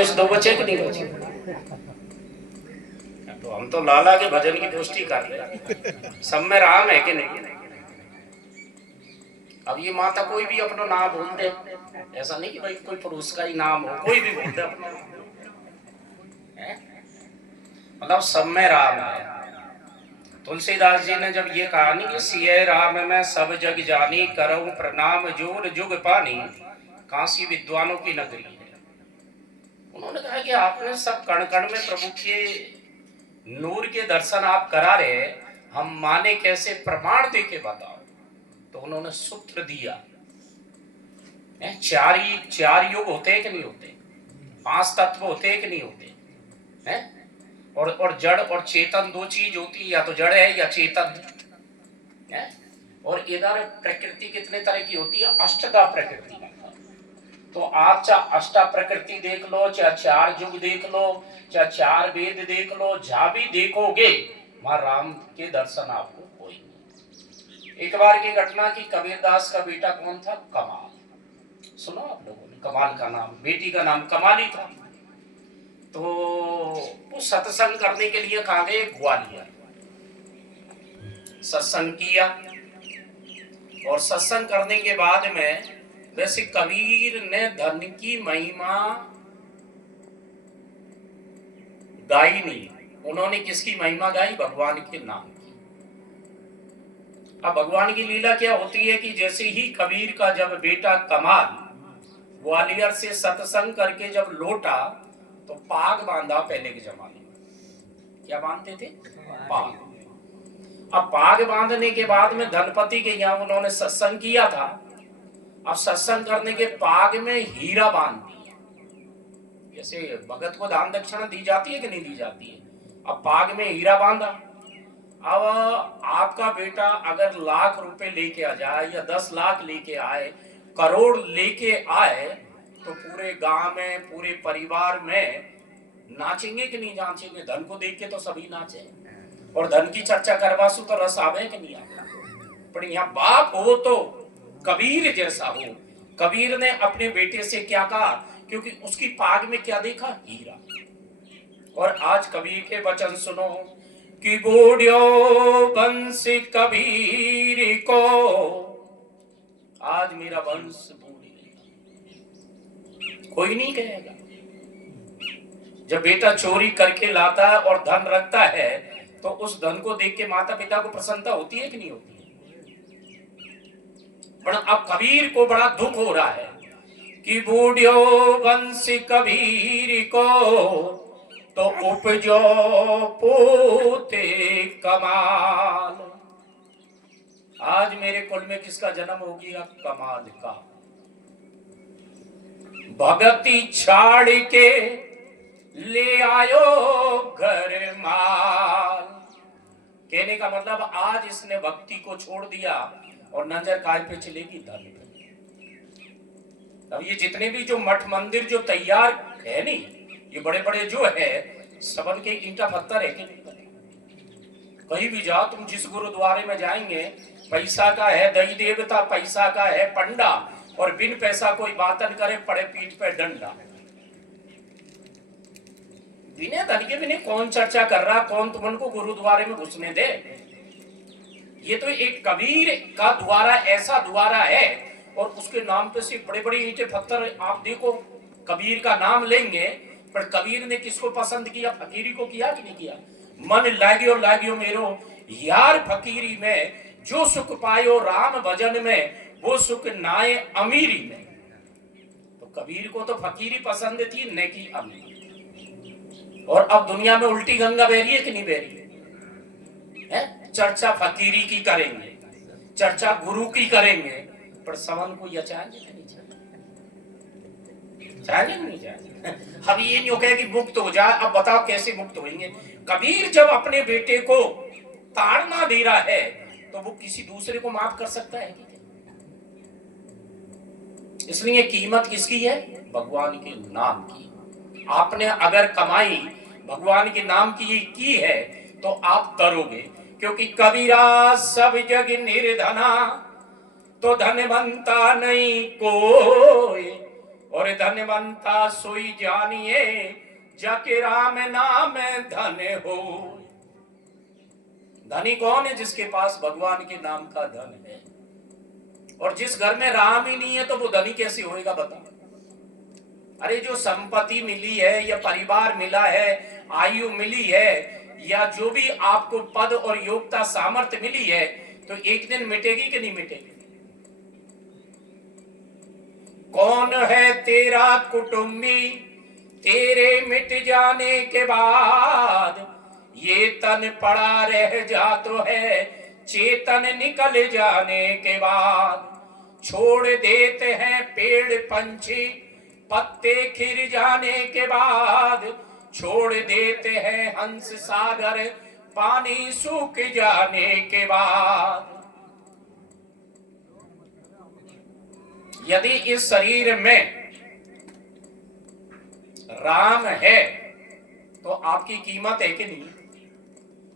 इस 2 बचे कि नहीं बचे? तो हम तो लाला के भजन की पुष्टि कर रहे हैं, सब में राम है कि नहीं? अब ये माता कोई भी अपना नाम बोल दे, ऐसा नहीं कि भाई कोई पुरुष का ही नाम हो, कोई भी बोल दे अपना, मतलब सब में राम है। तुलसीदास जी ने जब ये कहानी कि सिय राम में सब जग जानी, करऊं प्रणाम जोर जुग पानी, काशी विद्वानों की नगरी है। उन्होंने कहा कि आपने सब कण कण में प्रभु के नूर के दर्शन आप करा रहे, हम माने कैसे, प्रमाण दे के बताओ। तो उन्होंने सूत्र दिया, चार युग होते हैं कि नहीं होते, 5 तत्व होते हैं कि नहीं होते हैं, और जड़ और चेतन 2 चीज होती है, या तो जड़ है या चेतन है। और इधर प्रकृति कितने तरह की होती है, अष्टधा प्रकृति। तो आप चाहे अष्टा प्रकृति देख लो, चाहे 4 युग देख लो, चाहे 4 वेद देख लो, जहां भी देखोगे वहां राम के दर्शन आपको होंगे। एक बार की घटना की, कबीरदास का बेटा कौन था, कमाल। सुनो आप लोगों ने, कमाल का नाम, बेटी का नाम कमाली था। तो वो सत्संग करने के लिए कहा गए ग्वालियर, सत्संग किया। और सत्संग करने के बाद में वैसे कबीर ने धन की महिमा गाई नहीं, उन्होंने किसकी महिमा गाई, भगवान के नाम की। अब भगवान की लीला क्या होती है कि जैसे ही कबीर का जब बेटा कमाल ग्वालियर से सत्संग करके जब लौटा, तो पाग बांधा। पहले के जमाने में क्या बांधते थे, पाग। अब पाग बांधने के बाद में धनपति के यहाँ उन्होंने सत्संग किया था। अब सत्संग करने के पाग में हीरा बांध दिया। जैसे भगत को दान दक्षिणा दी जाती है कि नहीं दी जाती है, अब पाग में हीरा बांधा। अब आपका बेटा अगर लाख रुपए लेके आ जाए, या 10 लाख लेके आए, करोड़ लेके आए, तो पूरे गांव में, पूरे परिवार में नाचेंगे कि नहीं नाचेंगे? धन को देख के तो सभी नाचे, और धन की चर्चा करवासु तो रस आवे कि नहीं आवे। पर यहाँ बाप हो तो कबीर जैसा हो। कबीर ने अपने बेटे से क्या कहा, क्योंकि उसकी पाग में क्या देखा, हीरा। और आज कबीर के वचन सुनो कि बूढ़ो वंश कबीर को, आज मेरा वंश बूढ़ गया, कोई नहीं कहेगा। जब बेटा चोरी करके लाता है और धन रखता है, तो उस धन को देख के माता पिता को प्रसन्नता होती है कि नहीं होती है? पर अब कबीर को बड़ा दुख हो रहा है कि बूढ़ो वंश कबीर को, तो उपजो पोते कमाल। आज मेरे कुल में किसका जन्म हो गया, कमाल का। भगति छाड़ के ले आयो घर माल। कहने का मतलब आज इसने भक्ति को छोड़ दिया और नजर काय पे चलेगी, धन पे। अब ये जितने भी जो मठ मंदिर जो तैयार है नहीं, ये बड़े बड़े जो है, सबन के ईंटा पत्थर है कि नहीं? कहीं भी जाओ तुम, जिस गुरुद्वारे में जाएंगे, पैसा का है दही देवता, पैसा का है पंडा, और बिन पैसा कोई बातन करे पड़े पीठ पे डंडा। बिना धन के बिना कौन चर्चा कर रहा, कौन तुमको गुरुद्वारे में घुसने दे? ये तो एक कबीर का द्वारा, ऐसा द्वारा है, और उसके नाम पे से बड़े बड़े ईंटे पत्थर। आप देखो, कबीर का नाम लेंगे, पर कबीर ने किसको पसंद किया, फकीरी को किया कि नहीं किया? मन लाग्यो लाग्यो मेरो यार फकीरी में, जो सुख पायो राम भजन में, वो सुख नाए अमीरी में। तो कबीर को तो फकीरी पसंद थी, न कि अमीरी। और अब दुनिया में उल्टी गंगा बह रही है कि नहीं बह रही है? चर्चा फकीरी की करेंगे, चर्चा गुरु की करेंगे, पर सवन को यह चाहेंगे कि नहीं चाहेंगे? नहीं चाहेंगे। अब ये नहीं हो गया कि मुक्त हो जाए। अब बताओ कैसे मुक्त होंगे? कबीर जब अपने बेटे को ताड़ना दे रहा है, तो वो किसी दूसरे को माफ कर सकता है कि? इसलिए कीमत किसकी है, भगवान के नाम की। आपने अगर कमाई भगवान के नाम की है, तो आप करोगे, क्योंकि कबीरा सब जग निर्धना, तो धनवंता नहीं कोई, और धनवंता सोई जानिए जाके राम नाम धन हो। धनी कौन है? जिसके पास भगवान के नाम का धन है। और जिस घर में राम ही नहीं है तो वो धनी कैसे होएगा बता। अरे जो संपत्ति मिली है या परिवार मिला है, आयु मिली है, या जो भी आपको पद और योग्यता सामर्थ्य मिली है, तो एक दिन मिटेगी कि नहीं मिटेगी? कौन है तेरा कुटुंबी तेरे मिट जाने के बाद? ये तन पड़ा रह जा तो है चेतन निकल जाने के बाद। छोड़ देते हैं पेड़ पंछी पत्ते खिर जाने के बाद। छोड़ देते हैं हंस सागर पानी सूख जाने के बाद। यदि इस शरीर में राम है तो आपकी कीमत है कि नहीं?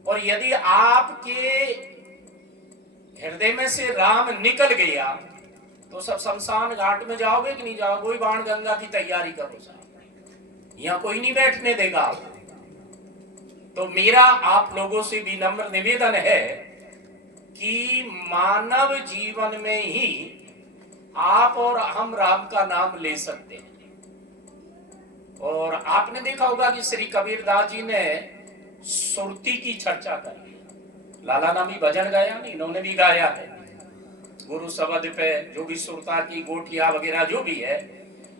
और यदि आपके हृदय में से राम निकल गया तो सब शमशान घाट में जाओगे कि नहीं जाओगे? कोई बाण गंगा की तैयारी करो साहब, यहाँ कोई नहीं बैठने देगा आपको। तो मेरा आप लोगों से विनम्र निवेदन है कि मानव जीवन में ही आप और हम राम का नाम ले सकते हैं। और आपने देखा होगा कि श्री कबीरदास जी ने सुरती की चर्चा करी है। लाला नामी भजन गाया नहीं, इन्होंने भी गाया है। गुरु शब्द पे जो भी सुरता की गोठिया वगैरह जो भी है,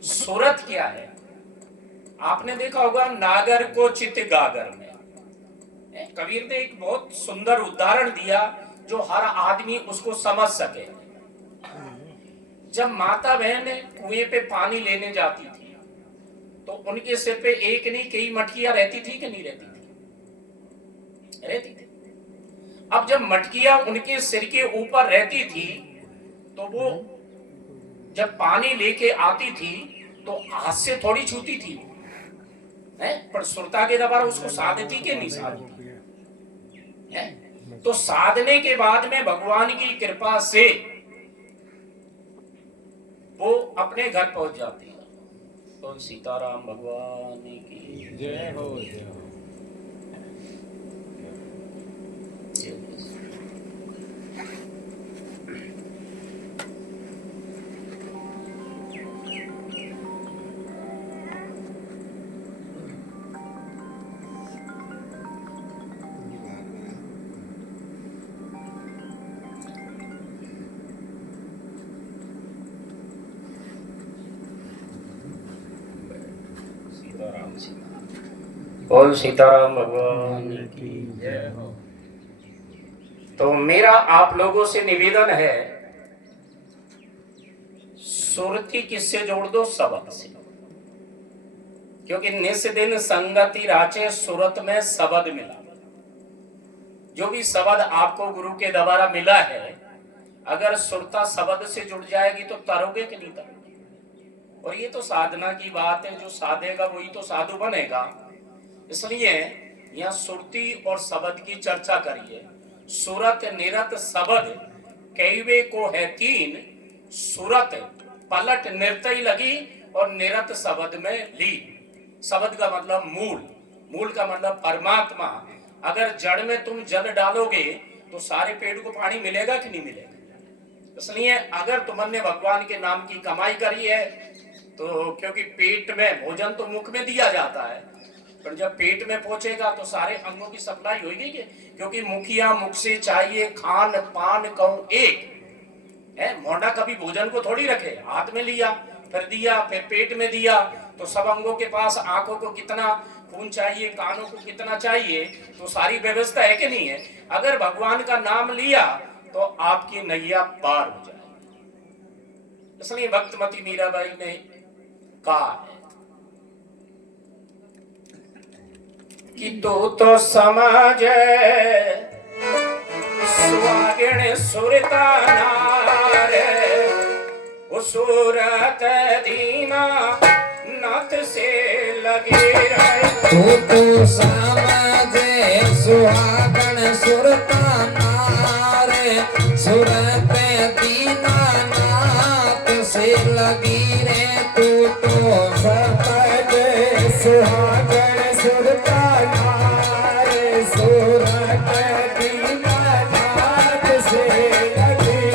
सुरत क्या है? आपने देखा होगा नागर को चित गागर में। कबीर ने एक बहुत सुंदर उदाहरण दिया जो हर आदमी उसको समझ सके। जब माता बहन कुएं पे पानी लेने जाती थी तो उनके सिर पे एक नहीं कई मटकियां रहती थी कि नहीं रहती थी? रहती थी। अब जब मटकियां उनके सिर के ऊपर रहती थी तो वो जब पानी लेके आती थी तो हाथ से थोड़ी छूती थी है? पर सुरता के द्वारा उसको साधती के नहीं साधती है? तो साधने के बाद में भगवान की कृपा से वो अपने घर पहुंच जाती है। तो सीताराम भगवान की जय हो, जय हो। बोल सीताराम भगवान की जय हो। तो मेरा आप लोगों से निवेदन है, सुरती किससे जोड़ दो? शब्द से। क्योंकि निस दिन संगति राचे सुरत में शब्द मिला। जो भी शब्द आपको गुरु के द्वारा मिला है, अगर सुरता शब्द से जुड़ जाएगी तो तरोगे कि नहीं तरोगे? और ये तो साधना की बात है, जो साधेगा वही तो साधु बनेगा। इसलिए यहाँ सुरती और शब्द की चर्चा करिए। सुरत निरत शब्द कैवे को है तीन। सुरत पलट निर्तई लगी और निरत शब्द में ली। शब्द का मतलब मूल, मूल का मतलब परमात्मा। अगर जड़ में तुम जल डालोगे तो सारे पेड़ को पानी मिलेगा कि नहीं मिलेगा? इसलिए अगर तुमने भगवान के नाम की कमाई करी है तो, क्योंकि पेट में भोजन तो मुख में दिया जाता है, पर जब पेट में पहुंचेगा तो सारे अंगों की सप्लाई होगी। क्योंकि मुखिया मुख से चाहिए खान पान कहूं एक है। मोंडा कभी भोजन को थोड़ी रखे, हाथ में लिया फिर दिया फिर पेट में दिया। तो सब अंगों के पास आंखों को कितना खून चाहिए, कानों को कितना चाहिए, तो सारी व्यवस्था है कि नहीं है? अगर भगवान का नाम लिया तो आपकी नैया पार हो जाएगी। इसलिए भक्तमती मीराबाई ने कहा है कि तो समझ सुहागिन सुरता नार, सूरत दीना नाथ से लगे रहे। तो समझ सुहागिन सुरता नार, सूरत दीना नाथ से लगी रे। तू सुहागण सुरता नार सूरत दीनानाथ से लगी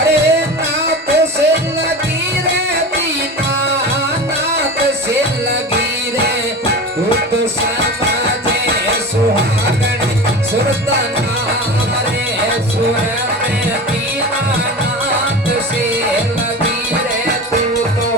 अरे नाथ से लगी रे दीनानाथ से लगी रे तू तो समझे सुहागण सुरता नार सूरत दीनानाथ से लगी रे तू तो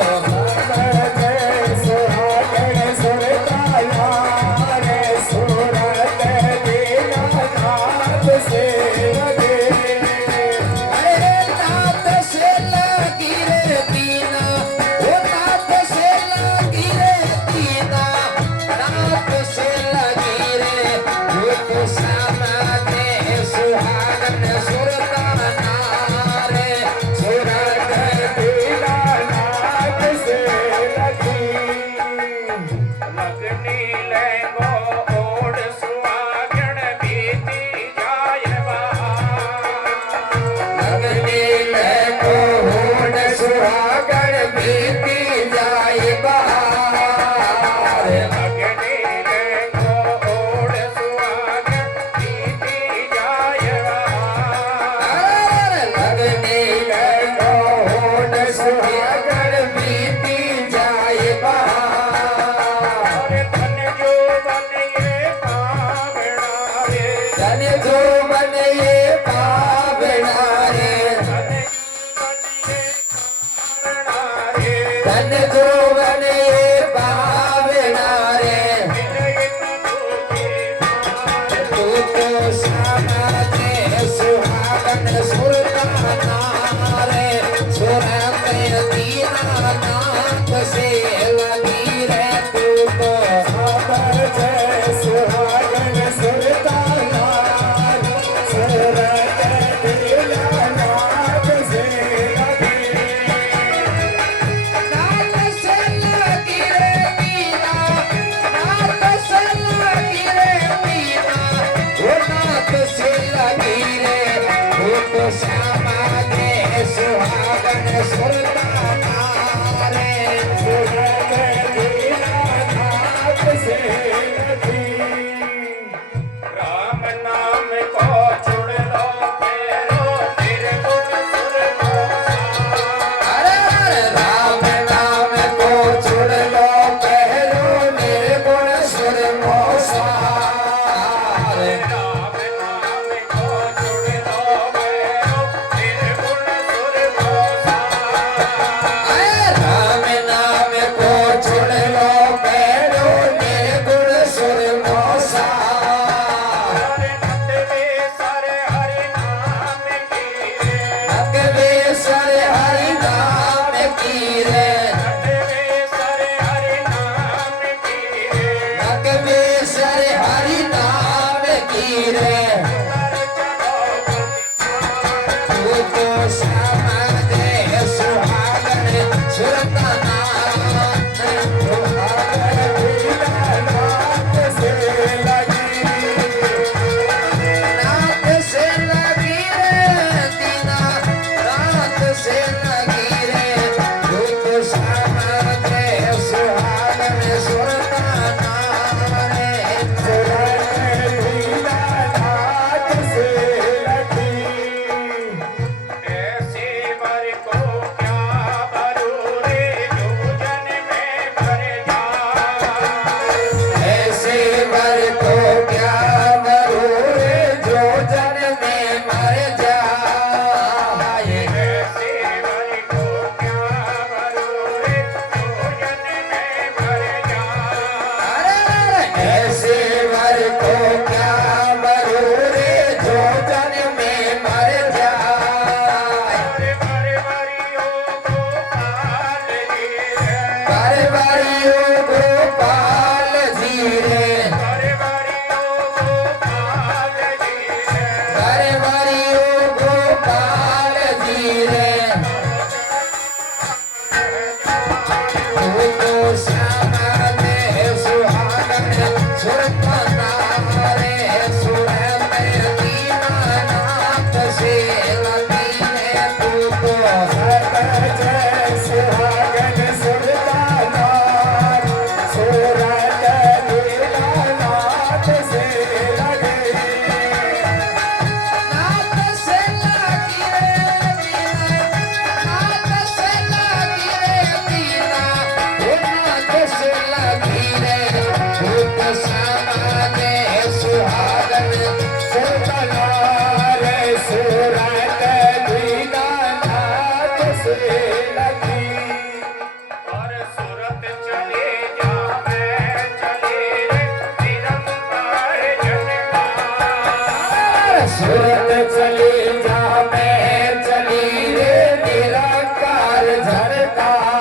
सूरत चली जा मैं चली रे निरंकार झरकार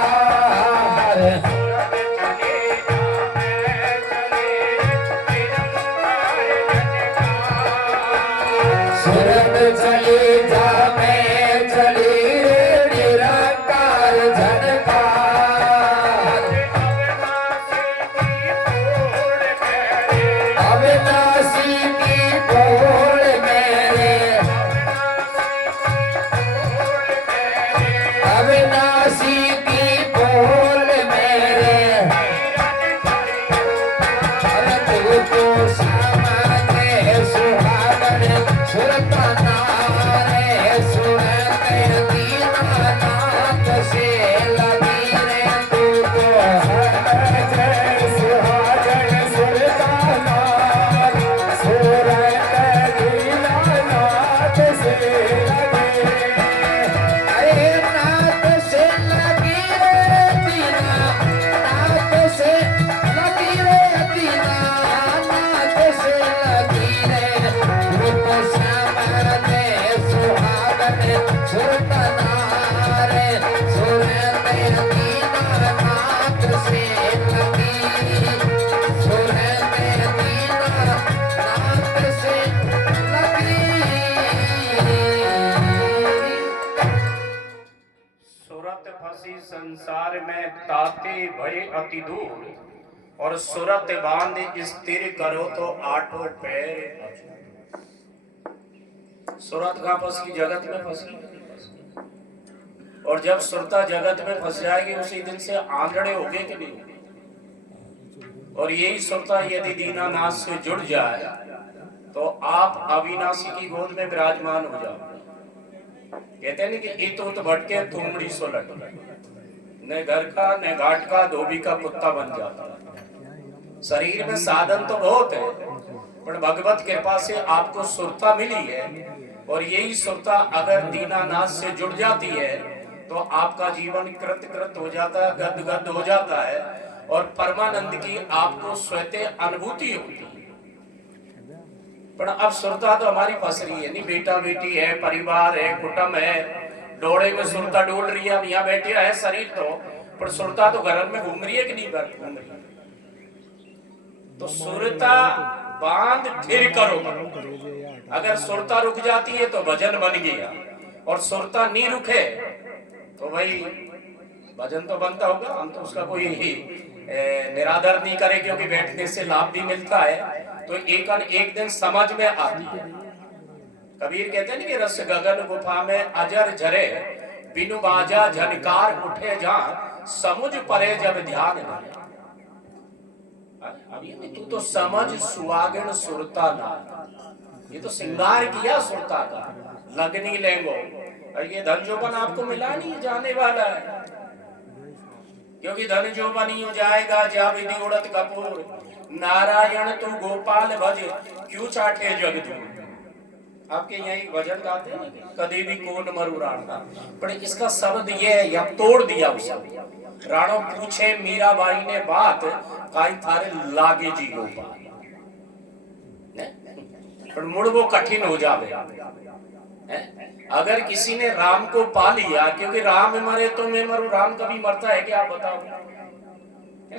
सूरत चली जा मैं चली रे निरंकार झरकार अविनाशी की पोल मेरे अविनाशी की पोल मेरे अरे तू तो सामने सुहागन सुरता नारे सुरते दीनानाथ से लगी रे तू तो सामने सुहागन सुरता नार सुरते दीनानाथ से लगी अरे नाथ से लगी रे दीनानाथ से लगी रे दीनानाथ से लगी रे रूप सामने सुहागन सुरता नारे सुरते दीनानाथ से लगी सुरते दीनानाथ से लगी सूरत फंसी संसार में ताते भय अति दूर और सूरत बांध स्थिर करो तो आठों पैर अछूत। सूरत कहाँ फंसी? जगत में फंसी। और जब सुरता जगत में फंस जाएगी उसी दिन से आंधड़े होगे कि नहीं होगे? और यही सुरता यदि दीनानाथ से जुड़ जाए तो आप अविनाशी की गोद में विराजमान हो जाओ। कहते हैं कि इत उत भटके तुमड़ी सोलट, न घर का न घाट का धोबी का कुत्ता बन जाता। शरीर में साधन तो बहुत है पर भगवत कृपा से आपको सुरता मिली है और यही सुरता अगर दीनानाथ से जुड़ जाती है तो आपका जीवन कृत कृत हो जाता है, गद गद हो जाता है और परमानंद की आपको स्वतः अनुभूति होती है। पर अब सुरता तो हमारी फंस रही है, नहीं बेटा बेटी है, परिवार है, कुटुंब है, डोड़े में सुरता डोल रही है। अब यहाँ बैठे है शरीर तो, पर सुरता तो घर में घूम रही है कि नहीं घूम रही है? तो सुरता बांध फिर करो। अगर सुरता रुक जाती है तो भजन बन गया और सुरता नहीं रुके तो भाई भजन तो बनता होगा, हम तो उसका कोई ही निरादर नहीं करे क्योंकि बैठने से लाभ भी मिलता है। तो एक दिन समझ में आती है। कबीर कहते हैं कि रस गगन गुफा में अजर झरे बिनु बाजा झनकार उठे जहां समुझ परे जब ध्यान नहीं। अब ये तू तो समझ सुहागन सुरता ना, ये तो श्रृंगार किया सुरता का, लगनी लेंगो। और ये धन जोबन आपको मिला नहीं, जाने वाला है। क्योंकि धन जोबन ही हो जाएगा जा विधि उड़त कपूर, नारायण तू गोपाल भज क्यों चाटे जग दूर। आपके यहाँ एक भजन गाते हैं कभी भी कौन मरु राणा, पर इसका शब्द ये है या तोड़ दिया उसे। राणो पूछे मीराबाई ने बात काई थारे लागे जी गोपाल, पर मुड़ वो कठिन हो जावे। अगर किसी ने राम को पा लिया, क्योंकि राम मरे तो मैं मरूं, राम कभी मरता है क्या आप बताओ?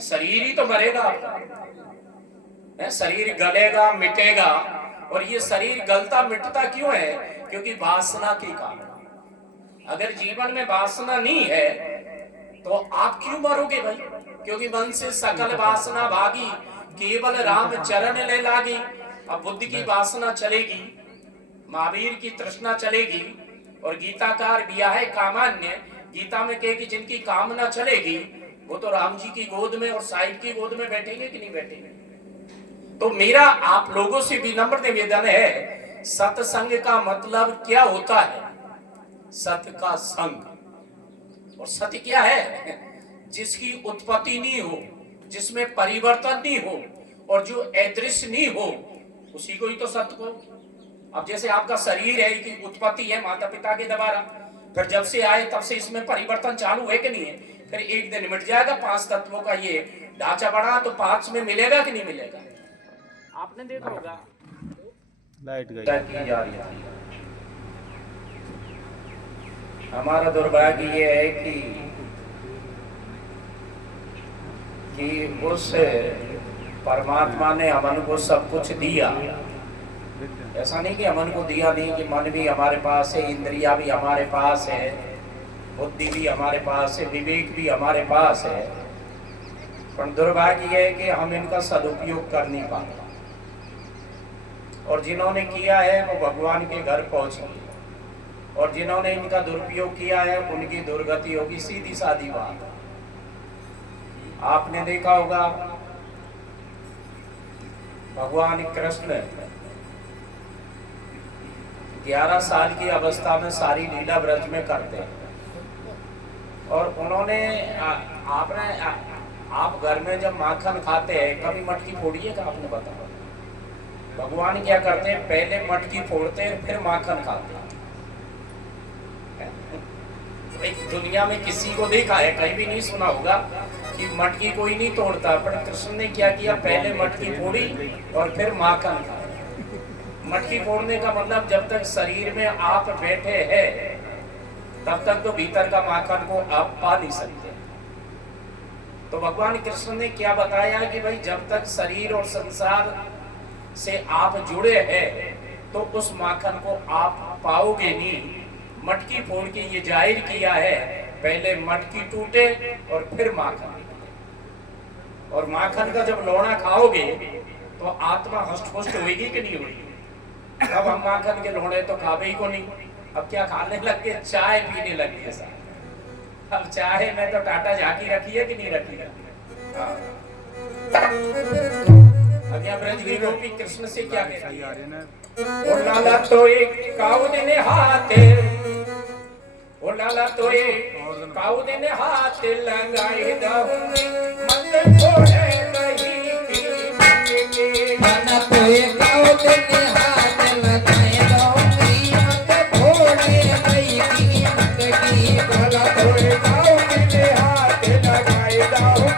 शरीर ही तो मरेगा आपका, शरीर गलेगा मिटेगा। और ये शरीर गलता मिटता क्यों है? क्योंकि वासना के कारण। अगर जीवन में वासना नहीं है तो आप क्यों मरोगे भाई? क्योंकि मन से सकल वासना भागी, केवल राम चरण ले लागी। अब बुद्धि की वासना चलेगी, महावीर की तृष्णा चलेगी। और गीताकार दिया है कामान्य, गीता में कहे कि जिनकी कामना चलेगी वो तो राम जी की गोद में और साहिब की गोद में बैठेंगे कि नहीं बैठेंगे? तो मेरा आप लोगों से विनम्र निवेदन है, सत्संग का मतलब क्या होता है? सत का संग। और सत्य क्या है? जिसकी उत्पत्ति नहीं हो, जिसमें परिवर्तन नहीं हो और जो अदृश्य नहीं हो, उसी को ही तो सत्य को। अब जैसे आपका शरीर है कि उत्पत्ति है माता पिता के द्वारा, फिर जब से आए तब से इसमें परिवर्तन चालू है कि नहीं है? फिर एक दिन मिट जाएगा। 5 तत्वों का ये ढांचा बना तो 5 में मिलेगा कि नहीं मिलेगा? आपने देखा होगा लाइट गई। की जा रही थी। हमारा दुर्भाग्य ये है कि उस परमात्मा ने हमन को सब कुछ दिया। ऐसा नहीं कि हमन को दिया नहीं, कि मन भी हमारे पास है, इंद्रिया भी हमारे पास है, बुद्धि भी हमारे पास है, विवेक भी हमारे पास है, पर दुर्भाग्य ये है कि हम इनका सदुपयोग कर नहीं पाते। और जिन्होंने किया है वो भगवान के घर पहुंच गए, और जिन्होंने इनका दुरुपयोग किया है उनकी दुर्गति होगी। सीधी सादी बात। आपने देखा होगा भगवान कृष्ण 11 साल की अवस्था में सारी लीला ब्रज में करते हैं, और उन्होंने आप घर में जब माखन खाते हैं कभी मटकी फोड़िएगा? आपने बताया भगवान क्या करते हैं, पहले मटकी फोड़ते हैं फिर माखन खाते हैं। दुनिया में किसी को देखा है, कहीं भी नहीं सुना होगा कि मटकी कोई नहीं तोड़ता, पर कृष्ण ने क्या किया, पहले मटकी फोड़ी और फिर माखन खाया। मटकी फोड़ने का मतलब जब तक शरीर में आप बैठे हैं तब तक तो भीतर का माखन को आप पा नहीं सकते। तो भगवान कृष्ण ने क्या बताया कि भाई जब तक शरीर और संसार से आप जुड़े हैं तो उस माखन को आप पाओगे नहीं। मटकी फोड़ के ये जाहिर किया है, पहले मटकी टूटे और फिर माखन। और माखन का जब लोना खाओगे तो आत्मा हष्ट पुष्ट होगी कि नहीं होगी? अब हम माखन के लोने तो खावे ही को नहीं, अब क्या खाने लग गए, चाय पीने लग गए साहब। अब चाय में तो टाटा झाकी रखी है कि नहीं रखी है? अब यहाँ ब्रज की गोपी कृष्ण से क्या कहती है, ओ लाला तो एक काउद ने हाथे, ओ लाला तो एक काउद ने हाथ लगाए दहूं मत छोड़े नहीं की लाला तो एक काउद ने हाथ लगाए दहूं मत छोड़े नहीं की मटकी। लाला तो एक काउद ने हाथ लगाए दहूं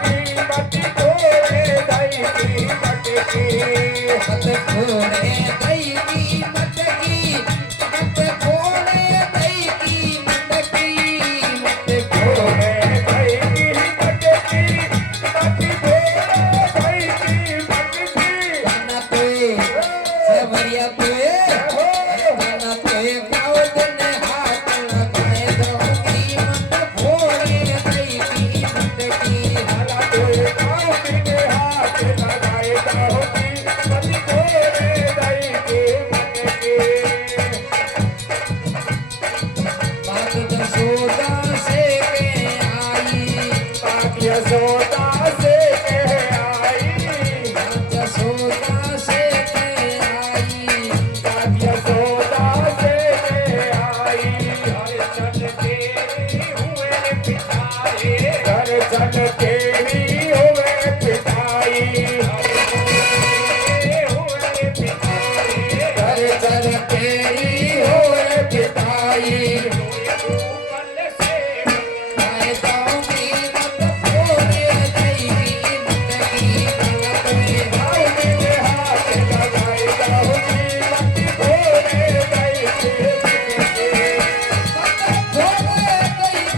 मत छोड़े नहीं की मटकी। मत छोड़े नहीं की मटकी, मत छोड़े नहीं की मटकी, मत छोड़े लाला तो एक सवरिया तो एक, लाला तो एक काउद ने हाथ लगाए दहूं मत छोड़े नहीं की मटकी। बात जसोदा से के आई, यशोदा से कह आई, बात जसोदा से के आई, यशोदा से कह आई। हर चल तेरी हुए पिताए, हर चल तेरी हुए पिताई, हुए पिताई, कर चल तेरी होए पिताई। आए जाऊंगी मत छोड़े नहीं की मटकी, लाला तो एक छोड़े नहीं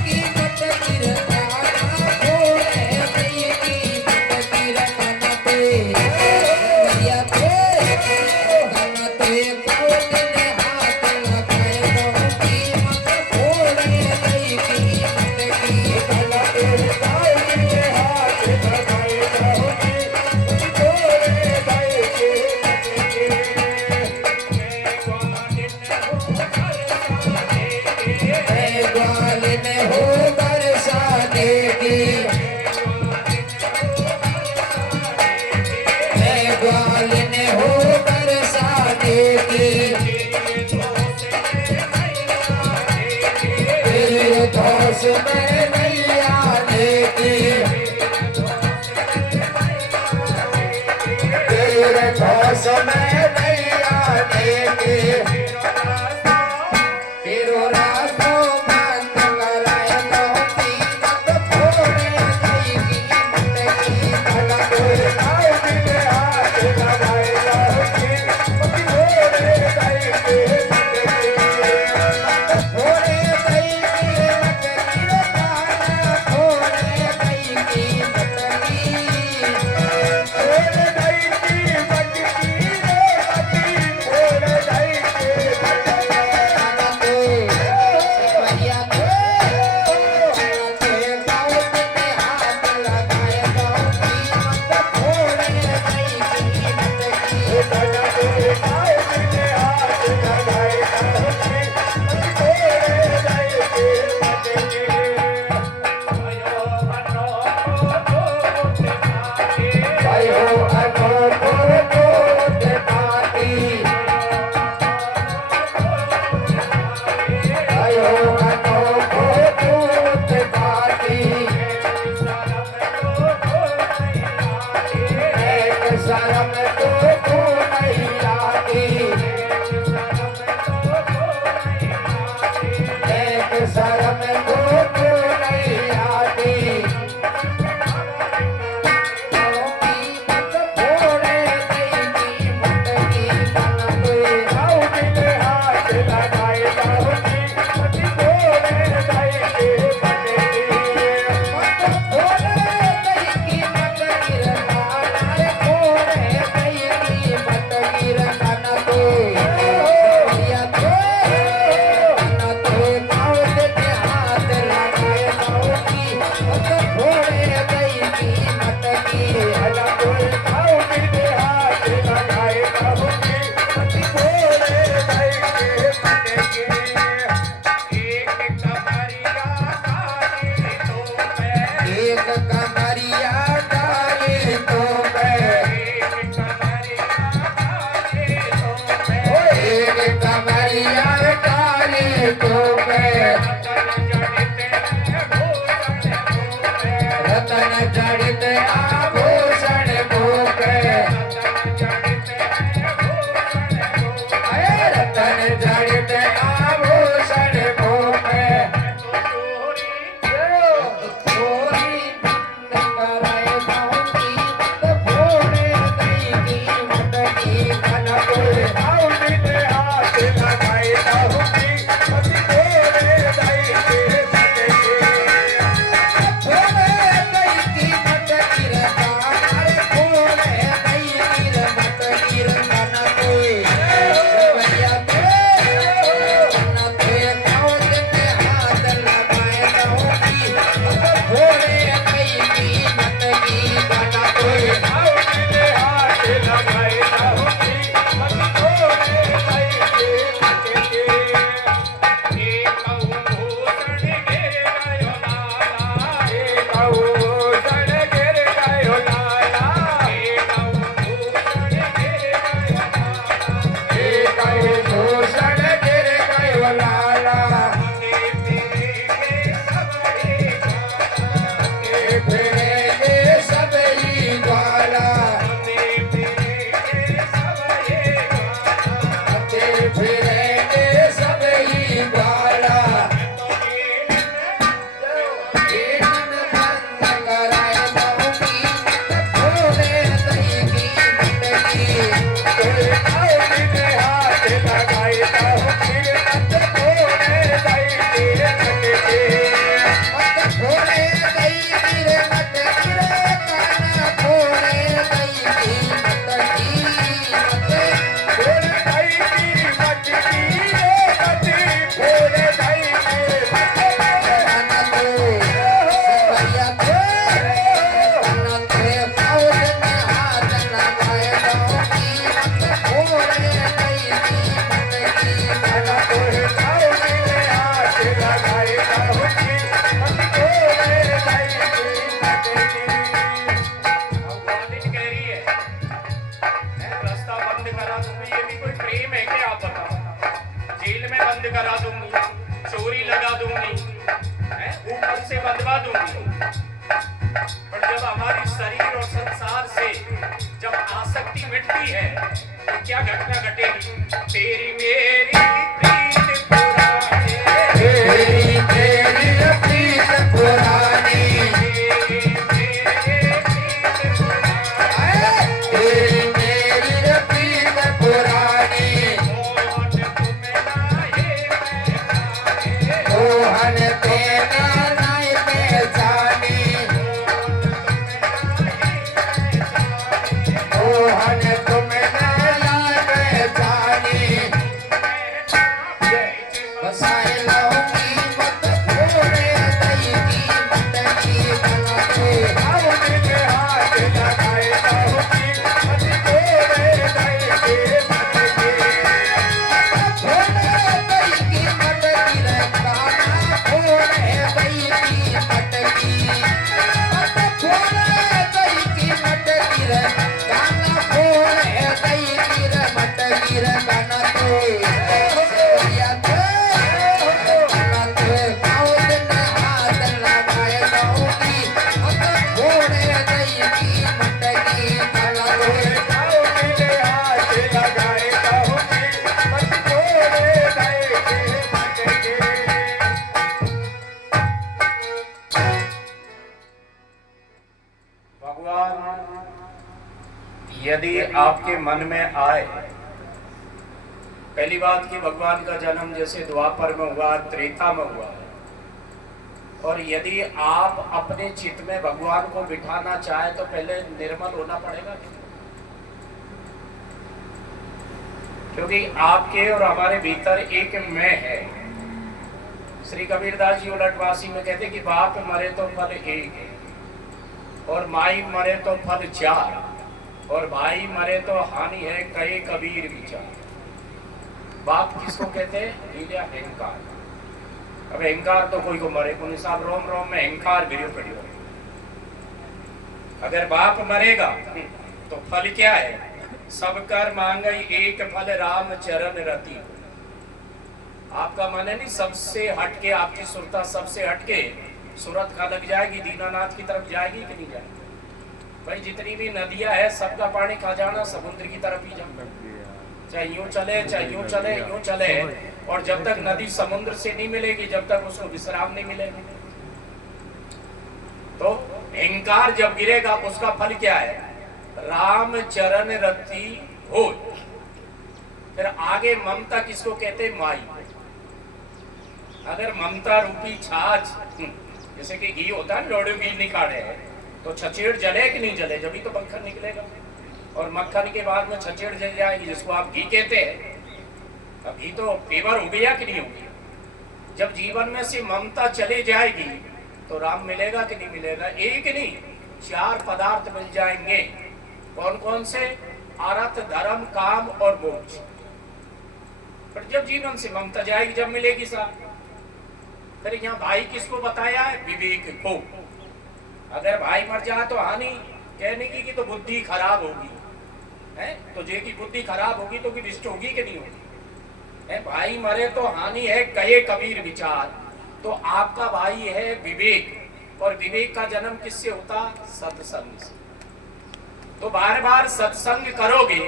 की मटकी रे लाला, छोड़े नहीं की मटकी रे लाला तो एक सवरिया तो एक, लाला तो एक काउद ने हाथ लगाए दहूं मत छोड़े नहीं की मटकी। मैं ग्वाल में हो बरसाने की, मैं ग्वाल में हो बरसाने की, तेरे धौस में नहीं आने की, तेरे धौस में नहीं आने की। तेरो रास्तो बंद कराए दहूं मत छोड़े नहीं की मटकी, लाला तो एक काउद ने हाथ लगाए दहूं मत छोड़े बंद करा दूंगी, चोरी लगा दूंगी, ऊपर से बंधवा दूंगी। पर जब हमारी शरीर और संसार से जब आसक्ति मिटती है तो क्या घटना घटेगी? तेरी मेरी प्रीत पुरानी, तेरी मेरी प्रीत पुरानी, तेरी मेरी प्रीत पुरानी, मोहन तेरा नहीं पहचानी, मोहन तुम नहीं पहचानी, बसाए लाऊंगी मत भोरे दई की मटकी बना के, आओ मेरे हाथ लगाए लाऊंगी मत भोरे दई की मटकी, भोरे दई की मटकी रे काना, भोरे दई की मटकी, भोरे दई की मटकी रे काना, भोरे दई की रे मटकी रे काना तो या यदि आपके मन में आए, पहली बात कि भगवान का जन्म जैसे द्वापर में हुआ, त्रेता में हुआ, और यदि आप अपने चित्त में भगवान को बिठाना चाहे तो पहले निर्मल होना पड़ेगा, क्योंकि आपके और हमारे भीतर एक मैं है। श्री कबीरदास जी उलटवासी में कहते कि बाप मरे तो फल एक है, और माई मरे तो फल चार, और भाई मरे तो हानि है कहे कबीर विचार। बाप किसको कहते हैं? लीला अहंकार। अब अहंकार तो कोई को मरे को नहीं साहब, रोम रोम में अहंकार गिरियो पड़ियो। अगर बाप मरेगा तो फल क्या है? सब कर मांगई एक फल राम चरण रति। आपका मन है नहीं सबसे हटके, आपकी सुरता सबसे हटके सूरत का लग जाएगी, दीनानाथ की तरफ जाएगी कि नहीं जाएगी? भाई जितनी भी नदियां है सबका पानी खा जाना समुद्र की तरफ ही जाना, चाहे यूं चले चाहे यूं चले, यूं चले, और जब तक नदी समुद्र से नहीं मिलेगी जब तक उसको विश्राम नहीं मिलेगा। तो अहंकार जब गिरेगा उसका फल क्या है? राम चरण रति हो। फिर आगे ममता किसको कहते? माई। अगर ममता रूपी छाछ, जैसे कि घी होता है, लोड़े घी निकाले तो छचेड़ जले कि नहीं जले? जब ही तो मक्खन निकलेगा, और मक्खन के बाद में छचेड़ जल जाएगी जिसको आप घी कहते हैं। अब घी तो पेवर हो गया कि नहीं हो गया? जब जीवन में से ममता चली जाएगी तो राम मिलेगा कि नहीं मिलेगा? एक नहीं, चार पदार्थ मिल जाएंगे। कौन कौन से? अर्थ, धर्म, काम और मोक्ष। पर जब जीवन से ममता जाएगी जब मिलेगी साहब। फिर यहाँ भाई किसको बताया है? विवेक को। अगर भाई मर जाए तो हानि कहने की तो बुद्धि खराब होगी, है तो जे की बुद्धि खराब होगी तो विष्ट होगी कि नहीं होगी? है भाई मरे तो हानि है कहे कबीर विचार। तो आपका भाई है विवेक, और विवेक का जन्म किससे होता? सत्संग से। तो बार बार सत्संग करोगे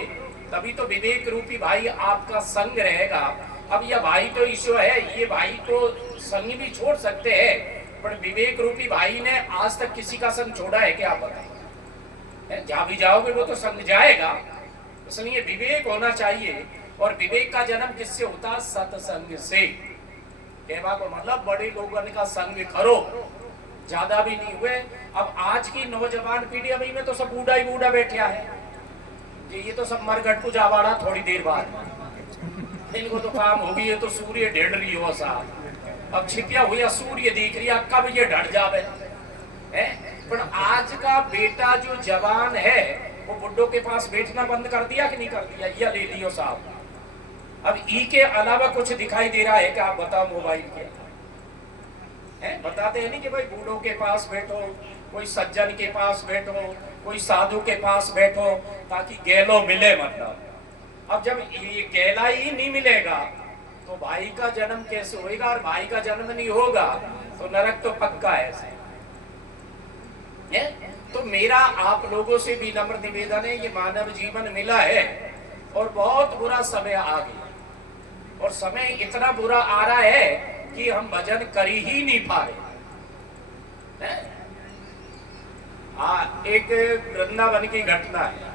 तभी तो विवेक रूपी भाई आपका संग रहेगा। अब यह भाई तो ईश्वर है, ये भाई तो संग भी छोड़ सकते हैं, पर विवेक रूपी भाई ने आज तक किसी का संग छोड़ा है क्या? आप बताइए। जहां भी जाओगे वो तो संग जाएगा, इसलिए विवेक होना चाहिए। और विवेक का जन्म किससे होता? सत्संग से। कहवा को मतलब बड़े लोगों का संग करो, ज्यादा भी नहीं हुए। अब आज की नौजवान पीढ़ी अभी में तो सब बूढ़ा ही बूढ़ा बैठा है, ये तो सब मरघट को जावाड़ा थोड़ी देर बाद, इनको तो काम होगी। ये तो सूर्य ढेड़ रही हो साहब, अब छिपिया हुआ सूर्य दिख रही है, कब ये ढट जावे है। पर आज का बेटा जो जवान है वो बुड्ढों के पास बैठना बंद कर दिया कि नहीं कर दिया? ये ले लियो साहब। अब ई के अलावा कुछ दिखाई दे रहा है कि आप बताओ मोबाइल के है? बताते हैं नहीं कि भाई बूढ़ों के पास बैठो, कोई सज्जन के पास बैठो, कोई साधु के पास बैठो ताकि गैलो मिले। मतलब अब जब ये गैला ही नहीं मिलेगा तो भाई का जन्म कैसे होएगा? और भाई का जन्म नहीं होगा तो नरक तो पक्का है। तो मेरा आप लोगों से भी नम्र निवेदन है, ये मानव जीवन मिला है और बहुत बुरा समय आ गया, और समय इतना बुरा आ रहा है कि हम भजन कर ही नहीं पा रहे। एक वृंदावन की घटना है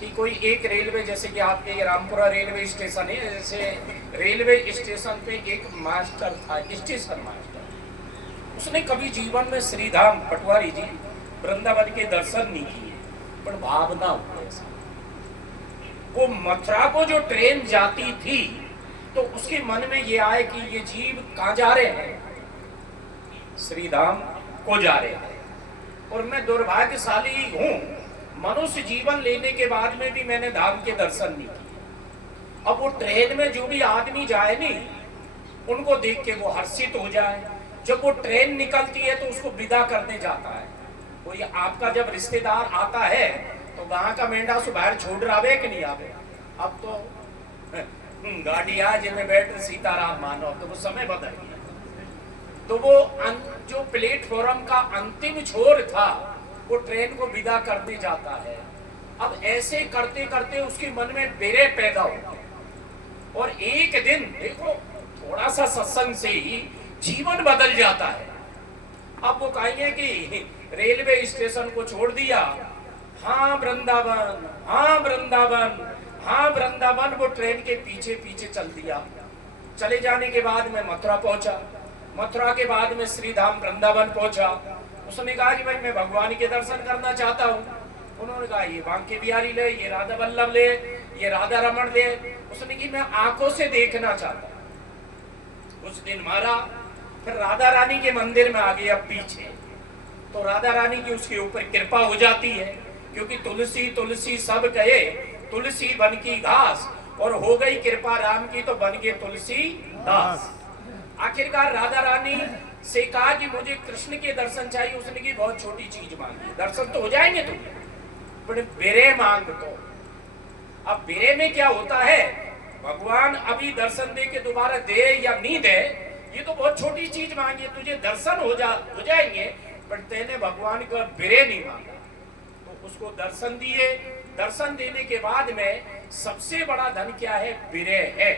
कि कोई एक रेलवे, जैसे कि आपके ये रामपुरा रेलवे स्टेशन है, जैसे रेलवे स्टेशन पे एक मास्टर था, स्टेशन मास्टर। उसने कभी जीवन में श्रीधाम पटवारी जी वृंदावन के दर्शन नहीं किए, पर भावना हो ऐसा। वो मथुरा को जो ट्रेन जाती थी तो उसके मन में ये आए कि ये जीव कहाँ जा रहे हैं? श्रीधाम को जा रहे हैं। और मैं दुर्भाग्यशाली हूं, मनुष्य जीवन लेने के बाद में भी मैंने धाम के दर्शन नहीं किए। अब वो ट्रेन में जो भी आदमी जाए नहीं, उनको देख के वो हर्षित हो जाए। जब वो ट्रेन निकलती है तो उसको विदा करने जाता है। वो ये आपका जब रिश्तेदार आता है तो गांव का मेंढा सो बाहर छोड़ रहा है कि नहीं आवे? अब तो गाड़ी आ जिनमें बैठ सीताराम मानो, तो वो समय बदल गया। तो वो जो प्लेटफॉर्म का अंतिम छोर था वो ट्रेन को विदा करने जाता है। अब ऐसे करते करते उसके मन में बेरे पैदा होते हैं और एक दिन देखो थोड़ा सा सत्संग से ही जीवन बदल जाता है। अब वो कहेंगे कि रेलवे स्टेशन को छोड़ दिया, हाँ वृंदावन, हाँ वृंदावन, हाँ वृंदावन। वो ट्रेन के पीछे पीछे चल दिया। चले जाने के बाद में मथुरा पहुंचा, मथुरा के बाद में श्रीधाम वृंदावन पहुंचा। उसने कहा कि भाई मैं भगवान के दर्शन करना चाहता हूँ। उन्होंने कहा ये बांके बिहारी ले, ये राधा वल्लभ ले, ये राधा रमण ले। उसने की मैं आंखों से देखना चाहता हूँ। उस दिन मारा, फिर राधा रानी के मंदिर में आ गया पीछे, तो राधा रानी की उसके ऊपर कृपा हो जाती है, क्योंकि तुलसी तुलसी सब कहे, तुलसी बन की घास, और हो गई कृपा राम की तो बन गए तुलसी दास। आखिरकार राधा रानी से कहा कि मुझे कृष्ण के दर्शन चाहिए। उसने की बहुत छोटी चीज मांगी, दर्शन तो हो जाएंगे तुम्हें, पर बेरे मांग तो। अब बेरे में क्या होता है, भगवान अभी दर्शन दे के दोबारा दे या नहीं दे, ये तो बहुत छोटी चीज मांगी, तुझे दर्शन हो जाएंगे, पर तेने भगवान का बेरे नहीं मांगा। तो उसको दर्शन दिए। दर्शन देने के बाद में सबसे बड़ा धन क्या है? बिरे है।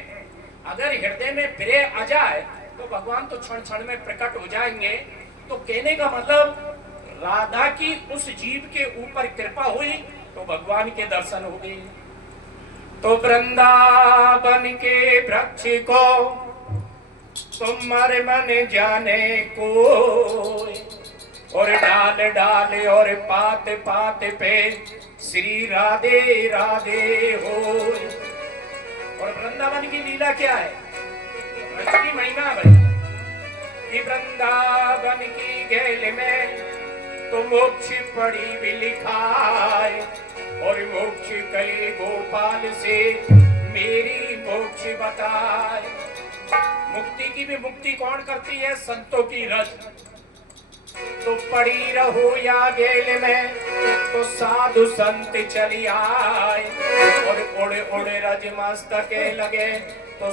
अगर हृदय में बिरे आ जाए तो भगवान तो क्षण क्षण में प्रकट हो जाएंगे। तो कहने का मतलब राधा की उस जीव के ऊपर कृपा हुई तो भगवान के दर्शन हो गए। तो वृंदावन के वृक्ष को तुम्हारे मन जाने को, और डाल डाल और पात पात पे श्री राधे राधे हो। और वृंदावन की लीला क्या है, की महिमा भाई कि वृंदावन की गैल में तो मोक्ष पड़ी भी लिखाए, और मोक्ष कई गोपाल से मेरी मोक्ष बताए। मुक्ति की भी मुक्ति कौन करती है? संतों की रज। तो पड़ी रहो या गेल में तो साधु संत चली आए, और उड़ उड़ रज मस्तके लगे तो